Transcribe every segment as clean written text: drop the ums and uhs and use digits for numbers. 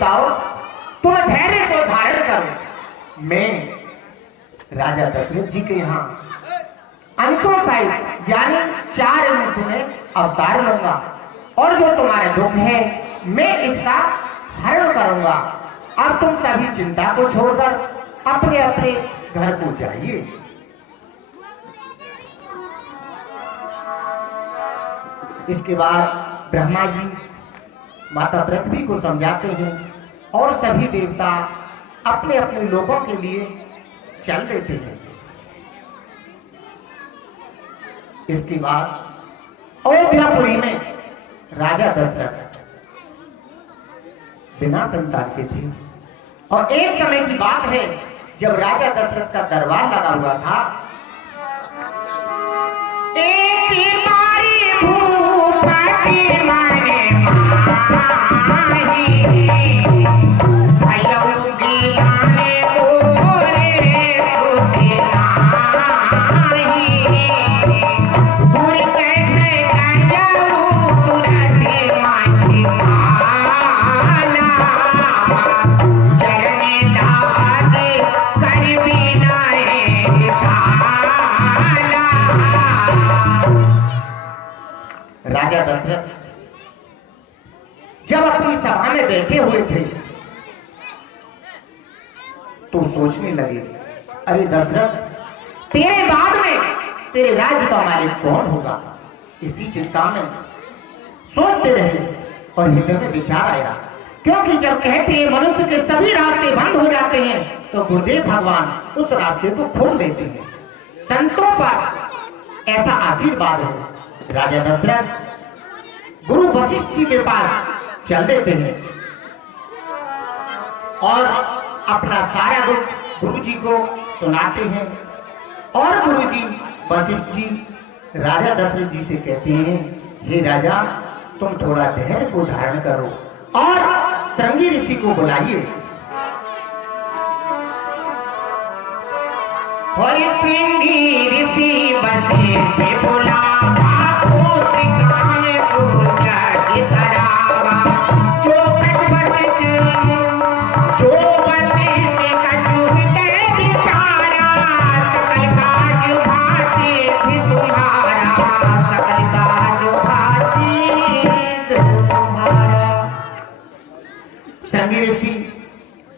बताओ, तुम धैर्य को धारण करो। मैं राजा दशरथ जी के यहाँ अंशों सहित यानी 4 रूप में अवतार लूंगा और जो तुम्हारे दुख है मैं इसका हरण करूंगा। अब तुम सभी चिंता को छोड़कर अपने अपने घर को जाइए। इसके बाद ब्रह्मा जी माता पृथ्वी को समझाते हैं और सभी देवता अपने अपने लोगों के लिए चल देते हैं। इसके बाद अयोध्यापुरी में राजा दशरथ बिना संतान के थे और एक समय की बात है जब राजा दशरथ का दरबार लगा हुआ था। एक बारी भूपति माने राजा दशरथ जब अपनी सभा में बैठे हुए थे तो सोचने लगे, अरे दशरथ, तेरे बाद में तेरे राज्य का मालिक कौन होगा? इसी चिंता में सोचते रहे और हृदय में विचार आया, क्योंकि जब कहते हैं मनुष्य के सभी रास्ते बंद हो जाते हैं तो गुरुदेव भगवान उस रास्ते को खोल देते हैं। संतों पर ऐसा आशीर्वाद है। राजा दशरथ गुरु वशिष्ठ जी के पास चल देते हैं और अपना सारा दुख गुरु जी को सुनाते हैं और गुरु जी वशिष्ठ जी राजा दशरथ जी से कहते हैं, हे राजा, तुम थोड़ा धैर्य को धारण करो और श्रृंगी ऋषि को बुलाइए। और श्रृंगी ऋषि वशिष्ठ बुला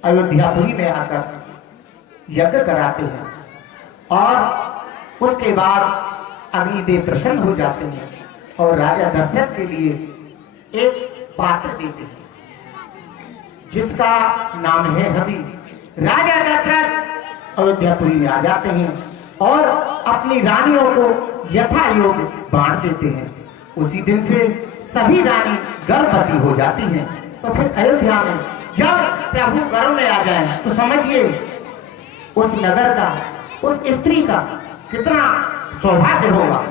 अयोध्यापुरी में आकर यज्ञ कराते हैं और उसके बाद अग्निदेव प्रसन्न हो जाते हैं और राजा दशरथ के लिए एक पात्र देते हैं जिसका नाम है हवि। राजा दशरथ अयोध्यापुरी में आ जाते हैं और अपनी रानियों को यथा योग बांट देते हैं। उसी दिन से सभी रानी गर्भवती हो जाती हैं। तो फिर अयोध्या में जब प्रभु गर्भ में आ जाए तो समझिए उस नगर का, उस स्त्री का कितना सौभाग्य होगा।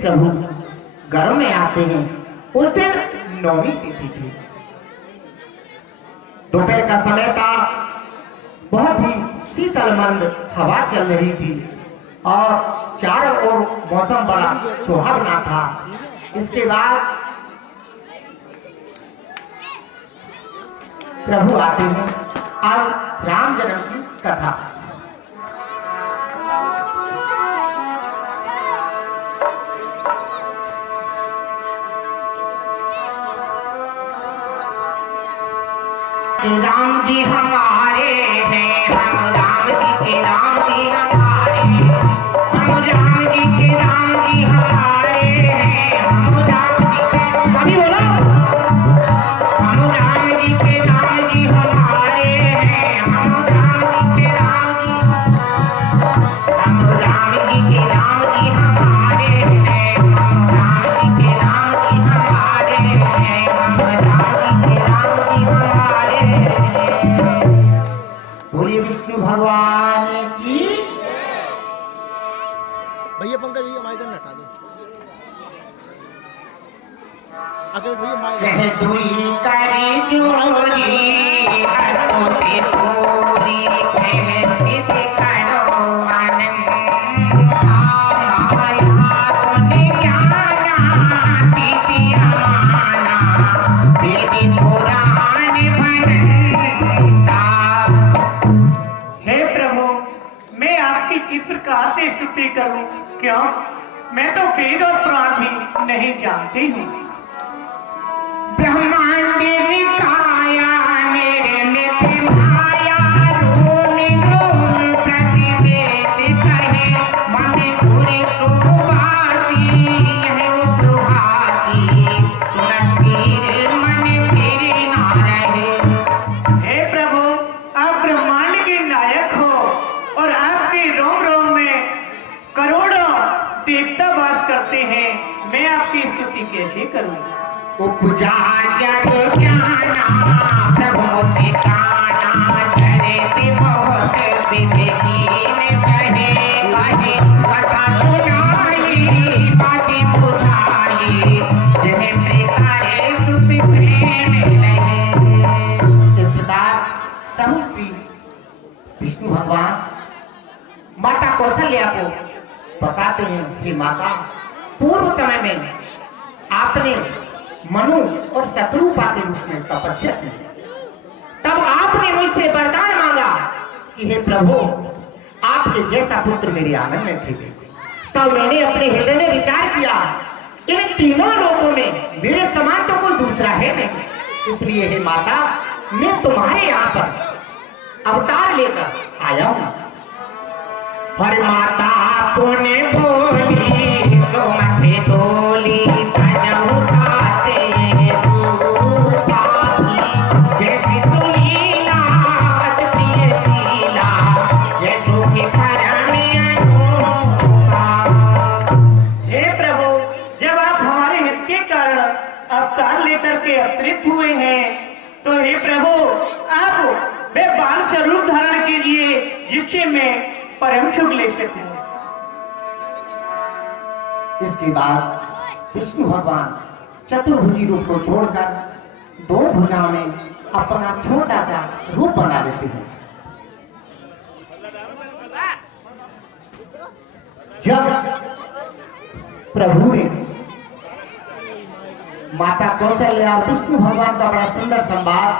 प्रभु घर में आते हैं उस दिन 9वीं तिथि थी। दोपहर का समय था, बहुत ही शीतल मंद हवा चल रही थी और चारों ओर मौसम बड़ा सुहावना था। इसके बाद प्रभु आते हैं। अब राम जन्म की कथा। राम जी हमारे हैं, हम राम जी के राम जी हमारे, हम राम जी के राम जी हमारे हैं, हम राम जी के, कभी बोलो, हम राम जी के राम जी हमारे हैं, हम राम जी के राम जी, हम राम जी के राम जी हमारे हैं, हम राम जी के राम जी हमारे। भैया पंकज भैया माइक न हटा दो। अगर भैया माइक कह दुई करी जोड़ी हाथों से पूरी कहती थी करो आनंद माया कोने ज्ञाना दीपिया माना बेदी पुराण भनता। हे प्रभु, मैं आपकी किस प्रकार से स्तुति करूं? क्यों, मैं तो वेद और पुराण भी नहीं जानती हूँ। ब्रह्मांड निकाया निर्मित माया रोनि रोम प्रतिवेद कहे मन पूरे सुवासी है उपहासी सुरतीर मन तेरे ना रहे। हे प्रभु, आप ब्रह्मांड के नायक हो और आपके रोम रोम में करोड़ों देवता वास करते हैं। मैं आपकी स्तुति कैसे करूं? उपजा जग ज्ञाना प्रभु से काना चरित बहुत विधि कीन चढ़े कहे कथा सुनाई बाटी बुझाई जय प्रकार सुत प्रेम लहे। इस प्रकार प्रभु श्री विष्णु भगवान माता कौशल्या को बताते हैं कि माता, पूर्व समय में आपने मनु और शत्रुपा के रूप में तपस्या की। तब आपने मुझसे वरदान मांगा कि हे प्रभु, आपके जैसा पुत्र मेरे आंगन में थे। तब मैंने अपने हृदय में विचार किया, इन तीनों लोगों में मेरे समान तो कोई दूसरा है नहीं। इसलिए हे माता, मैं तुम्हारे यहाँ पर अवतार लेकर आया हूँ। हर माता पुण्य बोली तो मथे डोली सजहु खाते रूपाती जैसी सुलीला प्रिय शीला जैसो के परम अनुपा। हे प्रभु, जब आप हमारे हित के कारण अवतार लेकर के अवतरित हुए हैं, तो हे प्रभु, आप वे बाल स्वरूप धारण कीजिए जिससे मैं परम सुख ले सकूं। इसके बाद विष्णु भगवान चतुर्भुजी रूप को छोड़कर दो भुजाओं में अपना छोटा सा रूप बना लेते हैं। जब प्रभु ने माता कौशल्या और विष्णु भगवान का बड़ा सुंदर संवाद,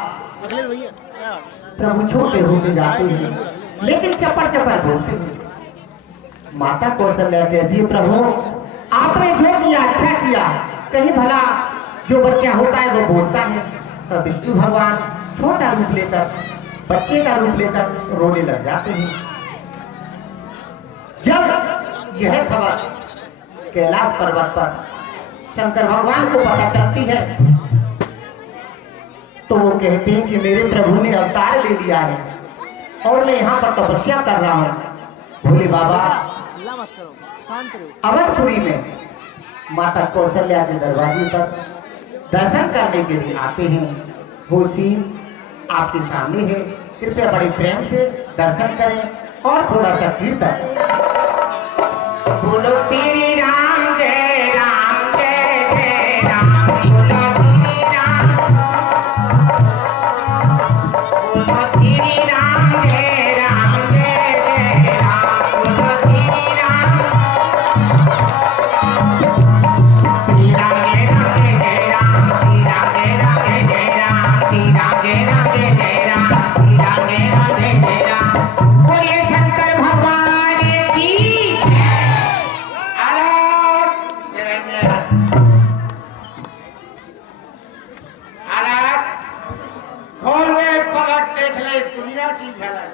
अखिलेश भैया क्या? प्रभु छोटे होते जाते हैं लेकिन चपर चपर बोलते हैं। माता कौशल्या कहती है, प्रभु आपने जो किया अच्छा किया, कहीं भला जो बच्चा होता है वो बोलता है। तो विष्णु भगवान छोटा रूप लेकर, बच्चे का रूप लेकर रोने लग जाते हैं। जब यह खबर कैलाश पर्वत पर शंकर भगवान को पता चलती है, तो वो कहते हैं कि मेरे प्रभु ने अवतार ले लिया है और मैं यहाँ पर तपस्या कर रहा हूँ। भोले बाबा मत करो, शांत रहो। अवधपुरी में माता कौशल्या के दरवाजे पर दर्शन करने के लिए आते हैं। वो सीन आपके सामने है, कृपया बड़े प्रेम से दर्शन करें और थोड़ा सा कीर्तन। बोलो श्री राम जय राम जय जय राम, बोलो श्री राम, बोलो श्री राम जय राम जय जय राम, बोलो श्री राम, श्री राम जय राम जय राम, श्री राम जय राम जय राम, श्री राम जय राम जय राम, श्री राम जय राम जय राम। बोलिए शंकर भगवान की खोल के पलट देख ले दुनिया की झलक।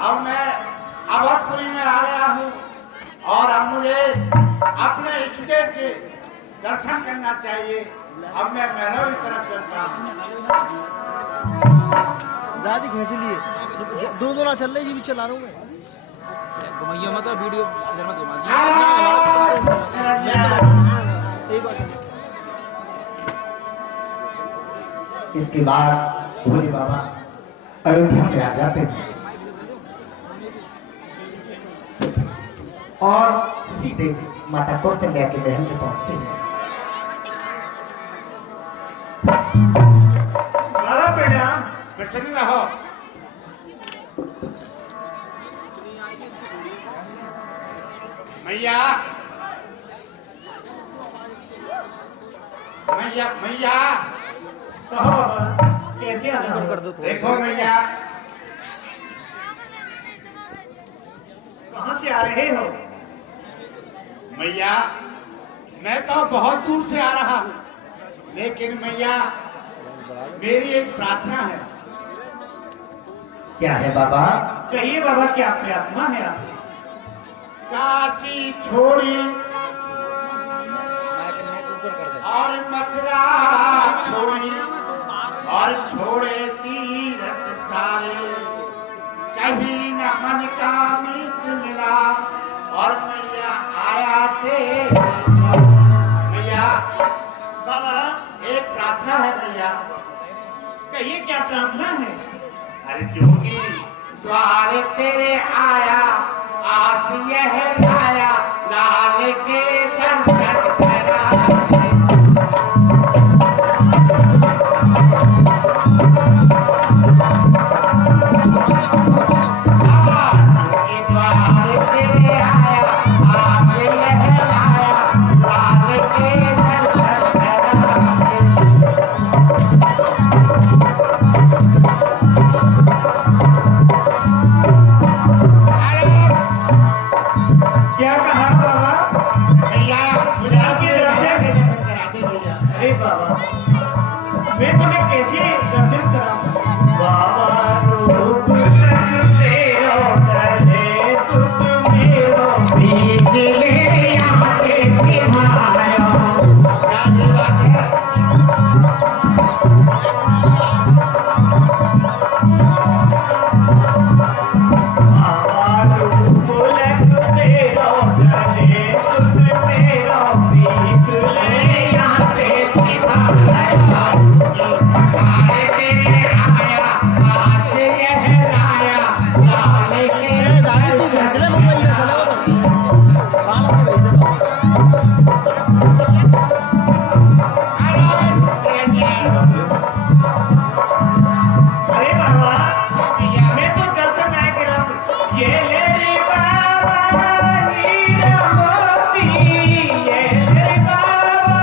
अब मैं अवधपुरी में आ गया हूँ और अब मुझे अपने इष्टदेव के दर्शन करना चाहिए। अब मैं महलों की तरफ चलता हूँ। दादी खींच लिए, दो ना चल रही जी भी चला रहा हूँ मैं। घुमाइए मत वीडियो इधर मत घुमा हाँ, एक बार इसके बाद भोले बाबा अयोध्या में आ जाते हैं और सीधे माता कौशल्या के महल में पहुंचते हैं। बाबा प्रणाम। प्रसन्न रहो। मैया मैया मैया कहो बाबा, कैसे आना है? देखो मैया, कहाँ से आ रहे हो? मैया मैं तो बहुत दूर से आ रहा हूँ, लेकिन मैया मेरी एक प्रार्थना है। क्या है बाबा? कहिए बाबा, क्या प्रार्थना है आपकी? काशी छोड़ी और मथुरा छोड़ी और छोड़े तीरथ सारे, कहीं न मन का मीत मिला और मैया आया तेरे मैया। बाबा एक प्रार्थना है मैया। कहिए क्या प्रार्थना है? अरे जोगी द्वार तेरे आया, आस यह लाया, लाल के दर्शन करा। क्या कहा बाबा? भैया मुझे आपके दर्शन के दर्शन कराते भैया। अरे बाबा, मैं तुम्हें कैसे दर्शन कराऊं? बाबा रूप तेरो करे सुख मेरो, भीगले यहाँ से सिमायो। क्या ये बात है? बाबा रूप तेरो करे सुख मेरो, भीगले यहाँ से सिमायो। आए तेरे आया, आस यह लाया, लाल के दादी तू भेजले मुंबई में चला बाल में भेज देता अरे बाबा, मैं तो दर्शन नहीं करा। ये ले रे बाबा हीरा मोती, ये ले रे बाबा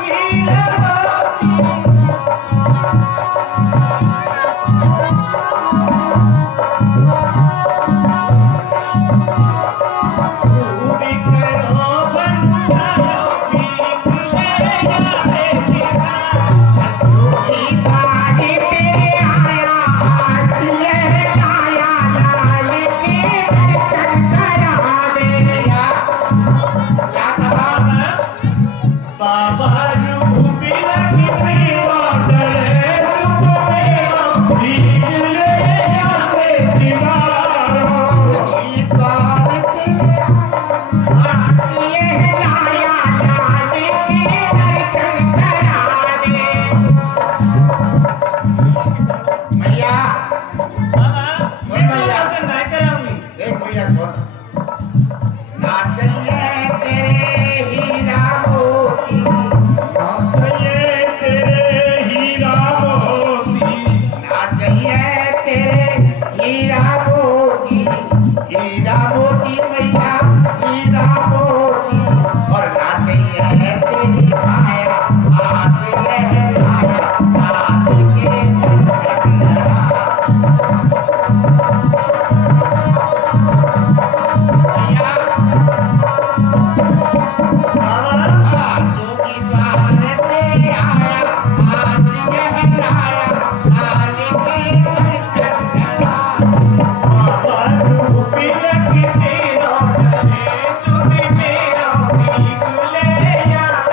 हीरा मोती। तू भी करो भंडारो, भीख ले यारे जीवा। क्या कहा? बाबा रूप लगी मेरो करे सुख मेरो, भीख ले यहाँ से सिमारो। जी बात तेरे मैया। बाबा, मैं तो दर्शन नहीं कराऊंगी। देख भैया सुन, ना चाहिए तेरे हीरा मोती, ये तेरे हीरा मोती, ना चाहिए तेरे हीरा मोती, हीरा मोती मैया हीरा मोती, और ना चाहिए तेरी माया, हाथ लहराया, हाथ के संग लहराया। मैया बाबा जोगी द्वार तेरे आया, आज यह लाया, लाल के दर्शन करा। बाबा रूप लगी तेरो करे सुख मेरो, भीख ले यहाँ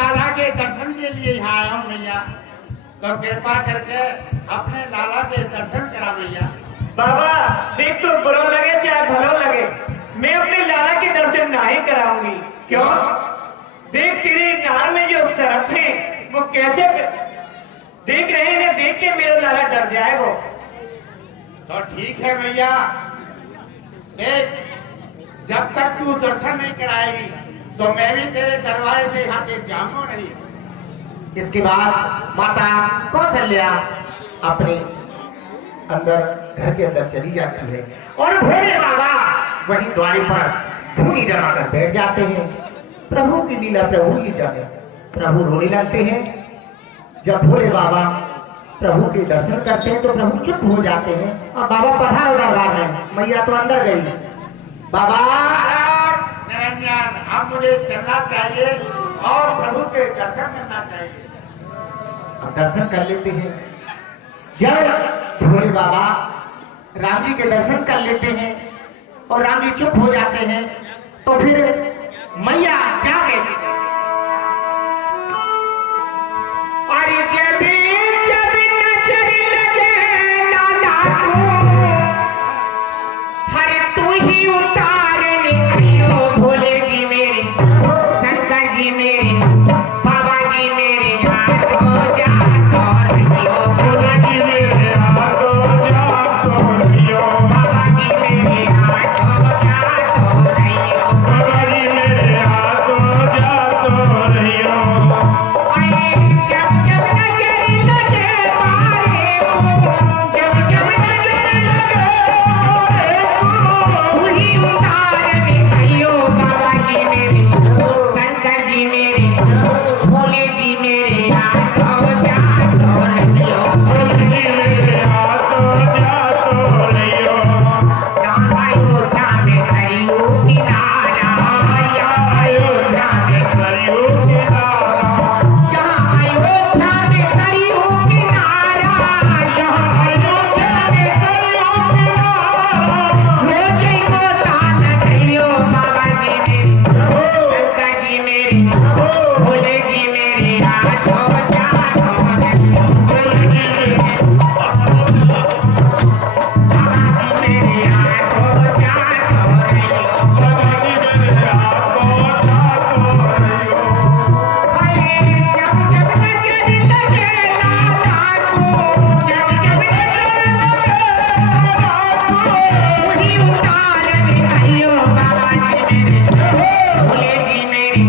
लाला के दर्शन के लिए यहाँ आया हूँ मैया, तो कृपा करके अपने लाला के दर्शन करा मैया। बाबा देख, तो बुरा लगे चाहे भलो लगे, मैं अपने लाला के दर्शन नहीं कराऊंगी। क्यों? देख तेरे नार में जो शरत है वो कैसे देख रहे हैं, देख के मेरा लाला डर जाएगा। तो ठीक है भैया, देख जब तक तू दर्शन नहीं कराएगी तो मैं भी तेरे दरवाजे से यहाँ से जाऊंगा नहीं। इसके बाद माता कौशल्या अपने अंदर घर के अंदर चली जाती है और भोले बाबा वहीं द्वारे पर धूनी जमा कर बैठ जाते हैं। प्रभु की लीला प्रभु ही जाने। प्रभु रोने लगते हैं। जब भोले बाबा प्रभु के दर्शन करते हैं तो प्रभु चुप हो जाते हैं और बाबा पधारो दरबार में। मैया तो अंदर गई। बाबा निरंजन, अब मुझे चलना चाहिए और प्रभु के दर्शन करना चाहिए। अब दर्शन कर लेते हैं। जब भोले बाबा राम जी के दर्शन कर लेते हैं और राम जी चुप हो जाते हैं तो फिर मैया क्या कहती है? अरे जब जब नजर लगे लाला को, हर तू ही उतारने आयो भोले जी मेरे, शंकर जी मेरे, बाबा जी मेरे, हाथों जातो रहियो भोला जी मेरे, हाथों जातो रहियो बाबा जी मेरे, हाथों जातो रहियो बाबा जी मेरे, हाथों जातो रहियो। जब जब नजर लगे मारे को, जब जब नजर लगे मारे को, तू ही उतारने आयो बाबा जी मेरे, शंकर जी मेरे, भोले जी मेरे, हाथों जातो रहियो भोले जी मेरे, हाथों जातो रहियो। यहाँ अयोध्या में सरयू किनारा, यहाँ अयोध्या में सरयू किनारा, यहाँ अयोध्या में सरयू किनारा, यहाँ अयोध्या में सरयू किनारा। हो जय गोता नगरियो बाबा जी मेरे, शंकर जी मेरे, भोले जी मेरे, हाथों जातो रहियो भोले जी मेरे, बाबा जी मेरे, हाथों जातो रहियो बाबा जी मेरे, हाथों जातो रहियो। जब जब नजर लगे लाला को, जब जब नजर लगे लाला को, वही उतारने आयो बाबा जी मेरे, भोले जी मेरे,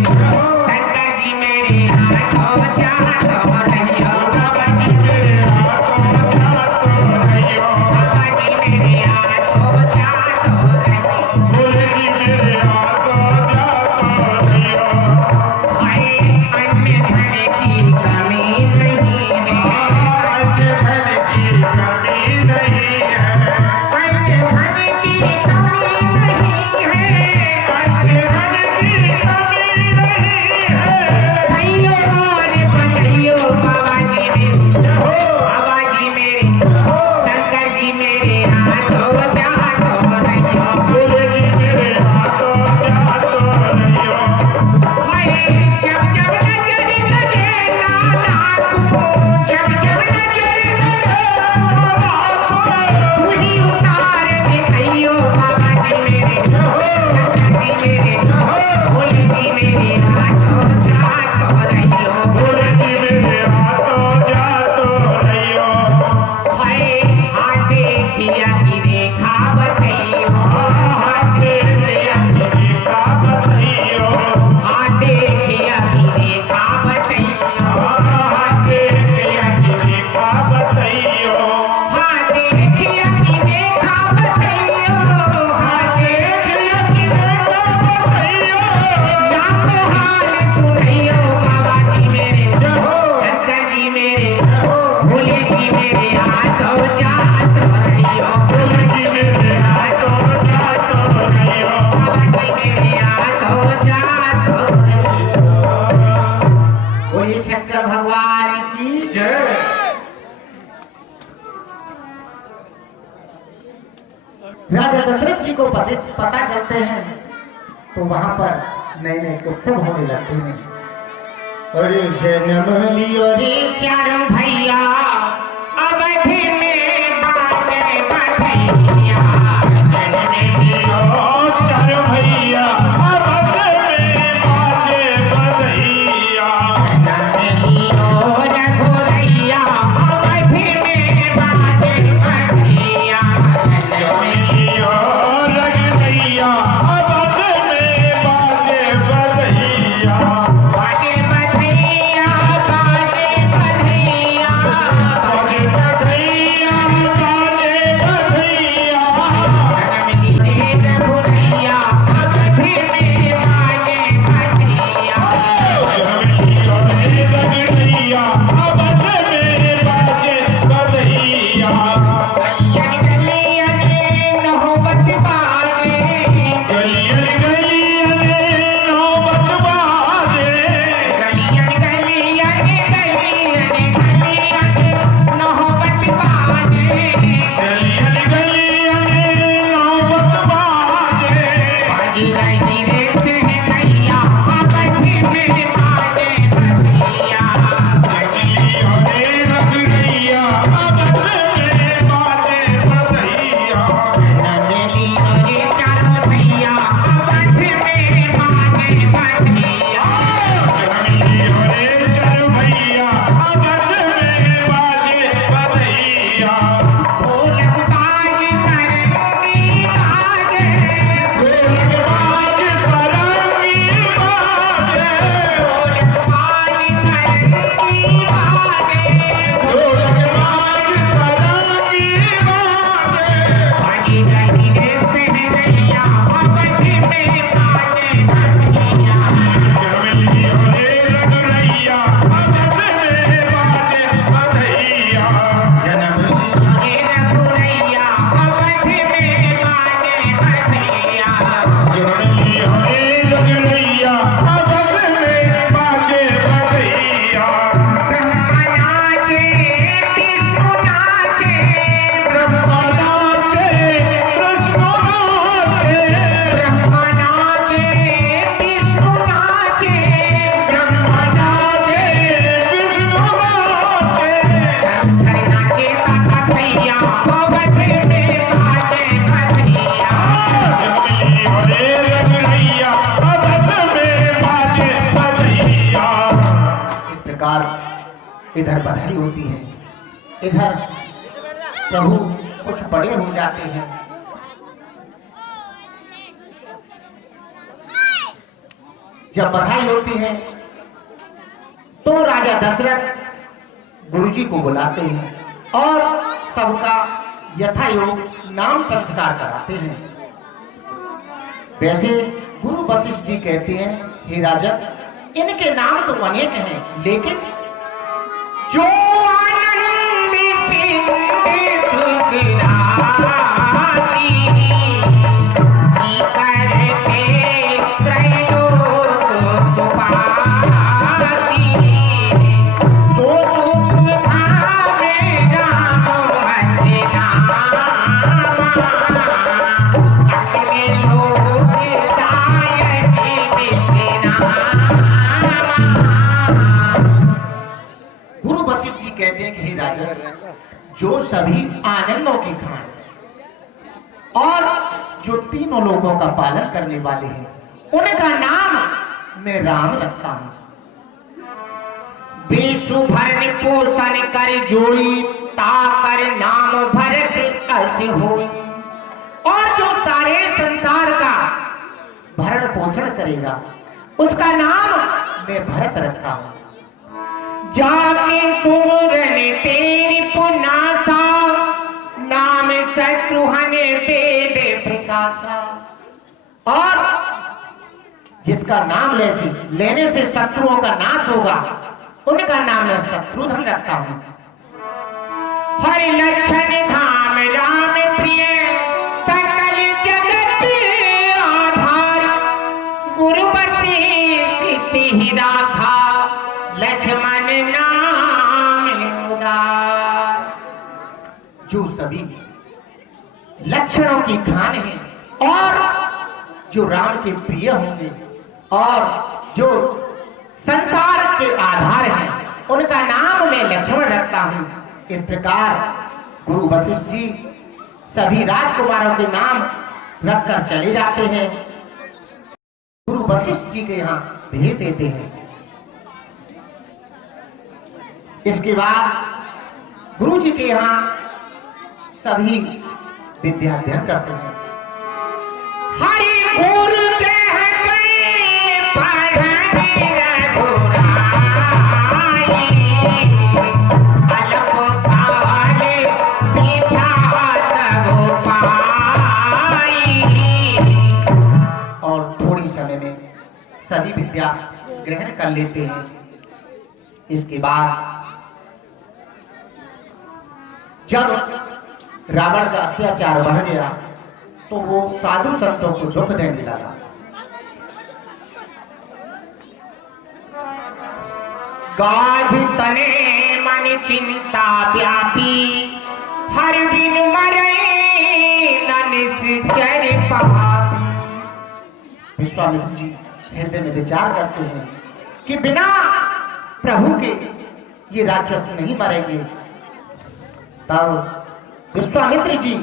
शंकर जी मेरे, हाथों जातो रहियो बाबा जी मेरे, हाथों जातो रहियो बाबा जी मेरे, हाथों जातो रहियो भोले जी मेरे, हाथों जातो रहियो। अन्य धन की कमी नहीं है, अन्य धन की कमी नहीं है, अन्य धन की कमी नहीं है, अन्य धन की कमी नहीं है। भैयो और बधाइयो बाबा जी मेरे, बाबा जी मेरे, शंकर जी मेरे, हाथों जातो रहियो भोले जी मेरे, हाथों जातो रहियो। जब जब नजर लगे लाला को, जब जब नजर लगे लाला को, तू ही उतारने आयो बाबा जी मेरे, शंकर जी मेरे, भोले जी मेरे, हाथों जातो रहियो भोले जी मेरे, हाथों जातो रहियो। हाथ देखिया की रेखा बतइयो, हाथ देखिया की रेखा बतइयो, हाथ देखिया की रेखा बतइयो, हाथ देखिया की रेखा बतइयो, हाथ देखिया की रेखा बतइयो, हाथ देखिया की रेखा बतइयो। लाखों हाल सुनइयो बाबा जी मेरे, शंकर जी मेरे, भोले जी मेरे, हाथों जातो रहियो भोले जी मेरे, हाथों जातो रहियो बाबा जी मेरे, हाथों जातो रहियो। बोलिए शंकर भगवान की जय। राजा दशरथ जी को पता चलते हैं तो वहां पर नए नए उत्सव होने लगते हैं। अरे जन्म लियो रे चारों भैया अवध में बाजे बधैया जन्म लियो चारों भैया अवध में बाजे बधैया जन्म लियो रघुरैया अवध में बाजे बधैया जन्म लियो रघुरैया अवध में बाजे बधैया बाजे बधैया बाजे बधैया बाजे बधैया बाजे बधैया जन्म लियो रघुरैया अवध में बाजे बधैया रघुरैया अवध में बाजे बधैया गलियन गलियन नौबत बाजे गलियन गलियन नौबत बाजे गलियन गलियन गलियन गलियन नौबत बाजे गलियन गलियन नौबत बाजे बाजी रही रे सहनैया अवध में बाजे बधैया रघुरैया रघुरैया अवध में बाजे बधैया नमेली अरे चारों भैया अवध में बाजे बधैया रघुरैया रे चर भैया अवध में बाजे बधैया ढोलक बाज सरंगी बाजे ढोलक बाज सरंगी बाजे ढोलक बाज सरंगी बाजे ढोलक बाज सरंगी बाजे बाजी रही रे सहनैया अवध में बाजे बधैया रघुरैया रे रघुरैया अवध में बाजे बधैया जन्म हे रघुरैया अवध में बाजे बधैया रघुरैया रे रघुरैया अवध में बाजे बधैया ब्रह्मा नाचे विष्णु नाचे ब्रह्मा नाचे कृष्ण नाचे ब्रह्मा नाचे विष्णु नाचे ब्रह्मा नाचे विष्णु नाचे शंकर नाचे काका भैया अवध में बाजे बधैया रघुरैया रे रघुरैया अवध में बाजे बधैया इस प्रकार इधर बधाई होती है, इधर प्रभु कुछ बड़े हो जाते हैं। जब बधाई होती है तो राजा दशरथ गुरुजी को बुलाते हैं और सबका यथायोग नाम संस्कार कराते हैं। वैसे गुरु वशिष्ठ जी कहते हैं, हे राजन, इनके नाम तो अनेक हैं, लेकिन जो आनंद सिंह सुख राशि जी करते त्रैलोक सुपासी सो सुख भावे राम हरि नामा अपने लोक दायक विष्णु गुरु वशिष्ठ जी कहते हैं कि हे राजन, जो सभी आनंदों की खान और जो तीनों लोगों का पालन करने वाले हैं, उनका नाम मैं राम रखता हूं। विश्व भरण पोषण कर जोई ताकर नाम भरत अस होई और जो सारे संसार का भरण पोषण करेगा, उसका नाम मैं भरत रखता हूं। जाके सूरन तेरी पुनासा नाम शत्रुहन वेद प्रकाशा और जिसका नाम लेने से शत्रुओं का नाश होगा, उनका नाम मैं शत्रुघ्न रखता हूं। हर लक्षण धाम राम प्रिय सकल जगत आधार गुरु वशिष्ठ ही राधा लक्ष्मण नाम उदार जो सभी लक्षणों की खान है और जो राम के प्रिय होंगे और जो संसार के आधार हैं, उनका नाम मैं लक्ष्मण रखता हूं। इस प्रकार गुरु वशिष्ठ जी सभी राजकुमारों के नाम रखकर चले जाते हैं, गुरु वशिष्ठ जी के यहाँ भेज देते हैं। इसके बाद गुरु जी के यहाँ सभी विद्या अध्ययन करते हैं। हरि गुरु कह गए पढ़ने रघुराई, अलप काल विद्या सब पाई। और थोड़ी समय में सभी विद्या ग्रहण कर लेते हैं। इसके बाद जब रावण का अत्याचार बढ़ गया तो वो साधु संतों को दुख देने लगा। गाध तने मन चिंता व्यापी, हर बिन मरे न निश्चर पापी। विश्वामित्र जी हृदय में विचार करते हैं कि बिना प्रभु के ये राक्षस नहीं मरेंगे। तब विश्वामित्र जी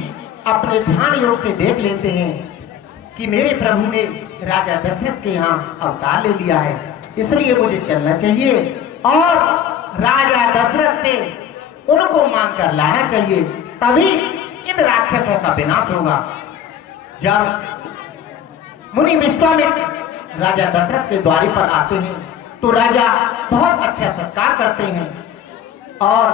अपने ध्यान योग से देख लेते हैं कि मेरे प्रभु ने राजा दशरथ के यहाँ अवतार ले लिया है, इसलिए मुझे चलना चाहिए और राजा दशरथ से उनको मांग कर लाना चाहिए, तभी इन राक्षसों का विनाश होगा। जब मुनि विश्वामित्र राजा दशरथ के द्वार पर आते हैं तो राजा बहुत अच्छा सत्कार करते हैं और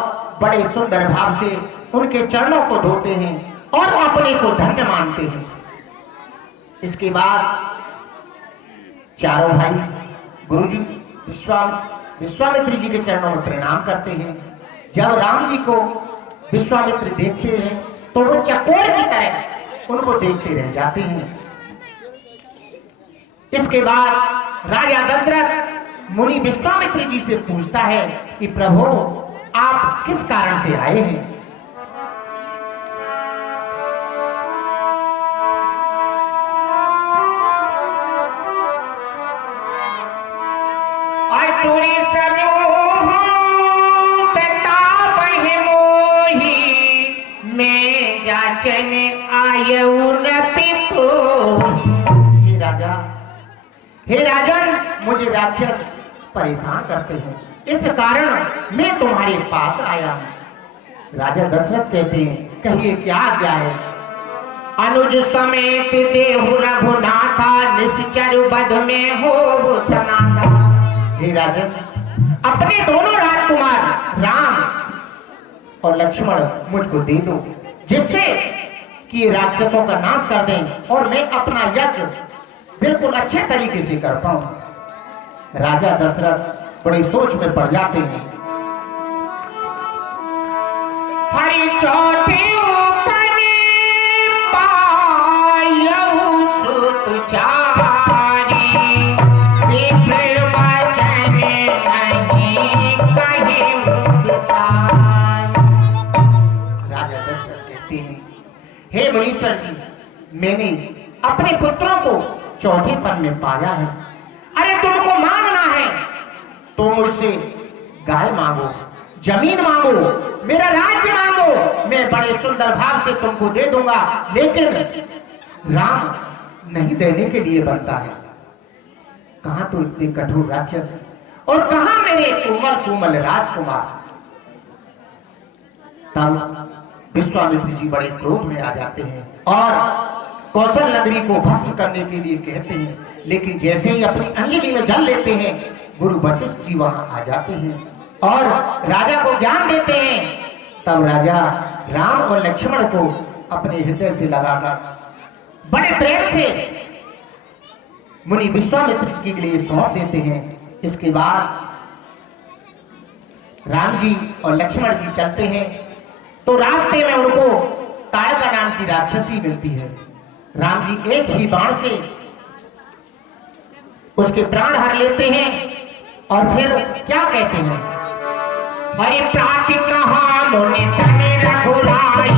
बड़े सुंदर भाव से उनके चरणों को धोते हैं और अपने को धन्य मानते हैं। इसके बाद चारों भाई गुरुजी विश्वामित्र जी के चरणों में प्रणाम करते हैं। जब राम जी को विश्वामित्र देखते हैं तो वो चकोर की तरह उनको देखते रह जाते हैं। इसके बाद राजा दशरथ मुनि विश्वामित्र जी से पूछता है कि प्रभु आप किस कारण से आए हैं? असुरी समूह सतावहि मोहि, मैं जाचन आयऊ न पितु। हे राजन, मुझे राक्षस परेशान करते हैं, इस कारण मैं तुम्हारे पास आया हूँ। राजा दशरथ कहते हैं कहिए क्या आज्ञा है? अनुज समेत देहु रघुनाथा, निश्चर बध में हो सनाथा। हे राजन, अपने दोनों राजकुमार राम और लक्ष्मण मुझको दे दो, जिससे कि ये राक्षसों का नाश कर दें और मैं अपना यज्ञ बिल्कुल अच्छे तरीके से कर पाऊं। राजा दशरथ बड़ी सोच में पड़ जाते हैं। हरि चौथे उपने पायऊ सुत चारी, विप्र वचन नहीं कहे मुझारी। राजा दशरथ कहते हैं हे मुनीश्वर जी, मैंने अपने पुत्रों को चौथे पन में पाया है। अरे तुमको मांगना है तो मुझसे गाय मांगो, जमीन मांगो, मेरा राज्य मांगो, मैं बड़े सुंदर भाव से तुमको दे दूंगा, लेकिन राम नहीं देने के लिए बनता है। कहां तो इतने कठोर राक्षस और कहां मेरे कोमल कोमल राजकुमार। तब विश्वामित्र जी बड़े क्रोध में आ जाते हैं और कौशल नगरी को भस्म करने के लिए कहते हैं, लेकिन जैसे ही अपनी अंजलि में जल लेते हैं गुरु वशिष्ठ जी वहां आ जाते हैं और राजा को ज्ञान देते हैं। तब राजा राम और लक्ष्मण को अपने हृदय से लगाकर बड़े प्रेम से मुनि विश्वामित्र जी के लिए सौंप देते हैं। इसके बाद राम जी और लक्ष्मण जी चलते हैं तो रास्ते में उनको ताड़का नाम की राक्षसी मिलती है। राम जी एक ही बाण से उसके प्राण हर लेते हैं और फिर क्या कहते हैं? हरि प्राति कहा मुनि सने रघुराई,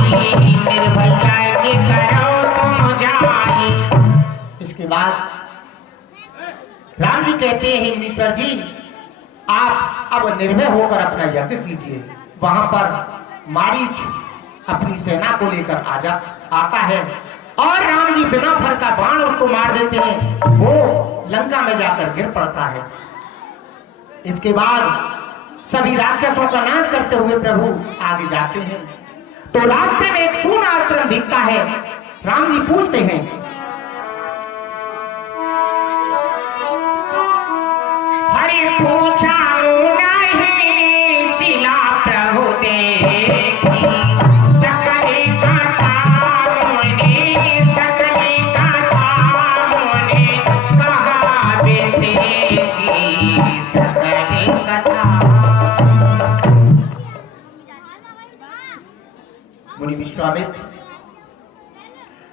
निर्भय जाके करो तुम जाई। इसके बाद राम जी कहते हैं ईश्वर जी, आप अब निर्भय होकर अपना यज्ञ कीजिए। वहां पर मारीच अपनी सेना को लेकर आता है और राम जी बिना फर का बाण उसको मार देते हैं, वो लंका में जाकर गिर पड़ता है। इसके बाद सभी राक्षसों का नाश करते हुए प्रभु आगे जाते हैं तो रास्ते में एक सूना आश्रम दिखता है। राम जी पूछते हैं, हरि पूछा नहीं शिला प्रभु देखी, सकले कथा मुनि, सकले कथा मुनि, कहा विशेषी सकले कथा। मुनि विश्वामित्र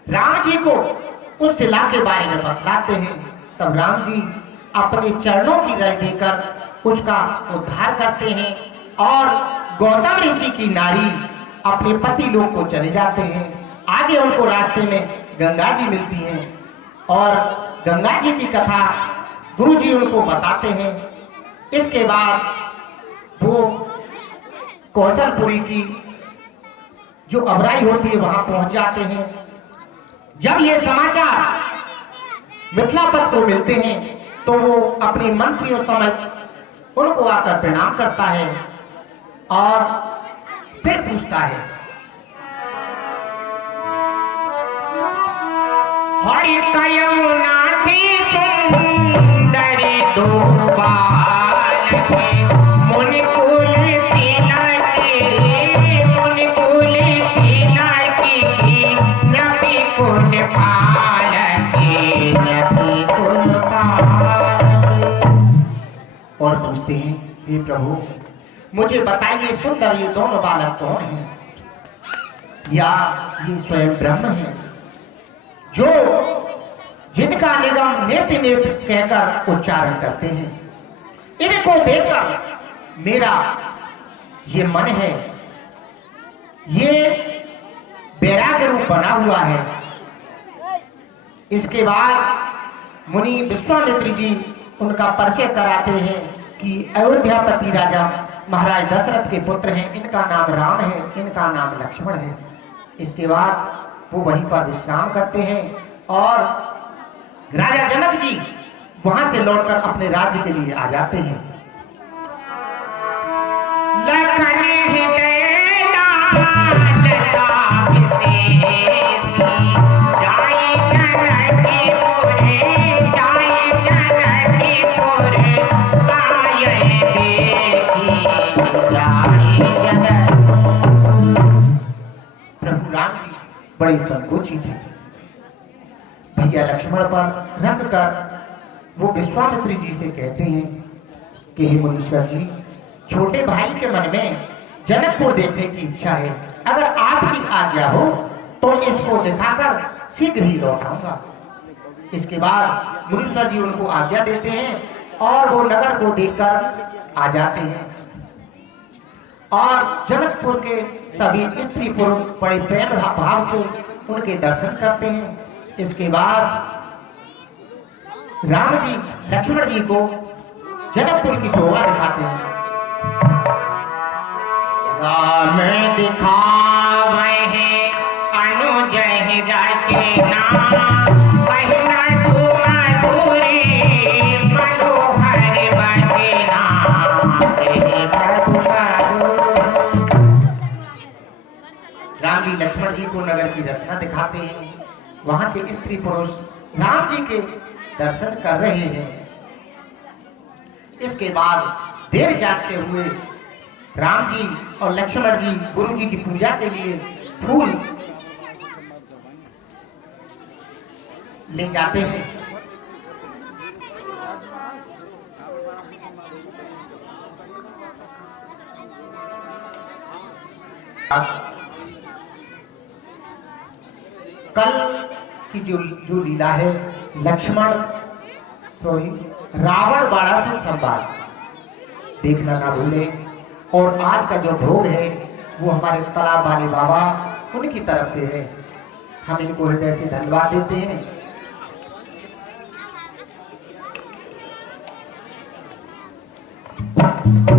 राम जी को उस शिला के बारे में बतलाते हैं। तब राम जी अपने चरणों की रह देकर उसका उद्धार करते हैं और गौतम ऋषि की नारी अपने पति लोग को चले जाते हैं। आगे उनको रास्ते में गंगा जी मिलती हैं और गंगा जी की कथा गुरु जी उनको बताते हैं। इसके बाद वो कौशलपुरी की जो अबराई होती है वहां पहुंच जाते हैं। जब ये समाचार मिथिलापत को मिलते हैं तो वो अपने मंत्रियों समेत उनको आकर प्रणाम करता है और फिर पूछता है, हरि कयुनाथी सुंदरी दो बालके, मुनिकुल तिलकी, मुनिकुल तिलकी, नपिकुल पालकी, नपिकुल पालकी। और पूछते हैं, हे प्रभु मुझे बताइए सुंदर ये दोनों बालक कौन हैं? या ये स्वयं ब्रह्म है जो जिनका निगम नेति नेति कहकर उच्चारण करते हैं? इनको देखकर मेरा ये मन है ये वैराग्य रूप बना हुआ है। इसके बाद मुनि विश्वामित्र जी उनका परिचय कराते हैं कि अयोध्यापति राजा महाराज दशरथ के पुत्र हैं, इनका नाम राम है, इनका नाम लक्ष्मण है। इसके बाद वो वहीं पर विश्राम करते हैं और राजा जनक जी वहां से लौटकर अपने राज्य के लिए आ जाते हैं। लखन हृदय लालसा विशेषी, जाई जनकीपुरे, जाई जनकीपुरे, आये देखी, जाई जनक। प्रभु राम जी बड़े संकोचित थे। भैया लक्ष्मण पर रंग कर वो विश्वामित्र जी से कहते हैं कि हे मुनीश्वर जी, छोटे भाई के मन में जनकपुर देखने की इच्छा है। अगर आपकी आज्ञा हो तो इसको दिखाकर शीघ्र ही लौट आऊंगा। इसके बाद मुनीश्वर जी उनको आज्ञा देते हैं और वो नगर को देखकर आ जाते हैं और जनकपुर के सभी स्त्री पुरुष बड़े प्रेम भाव से उनके दर्शन करते हैं। इसके बाद राम जी लक्ष्मण जी को जनकपुर की शोभा दिखाते हैं। राम दिखावे अनुज रचना, कहना तू मधुरी मनोहर बचना, राम जी लक्ष्मण जी को नगर की रचना दिखाते हैं। वहां के स्त्री पुरुष राम जी के दर्शन कर रहे हैं। इसके बाद देर जागते हुए राम जी और लक्ष्मण जी गुरु जी की पूजा के लिए फूल ले जाते हैं। कल की जो लीला है रावण बाणासुर संवाद देखना ना भूले। और आज का जो भोग है वो हमारे तालाब वाले बाबा उनकी तरफ से है। हम इनको हृदय से धन्यवाद देते हैं। है।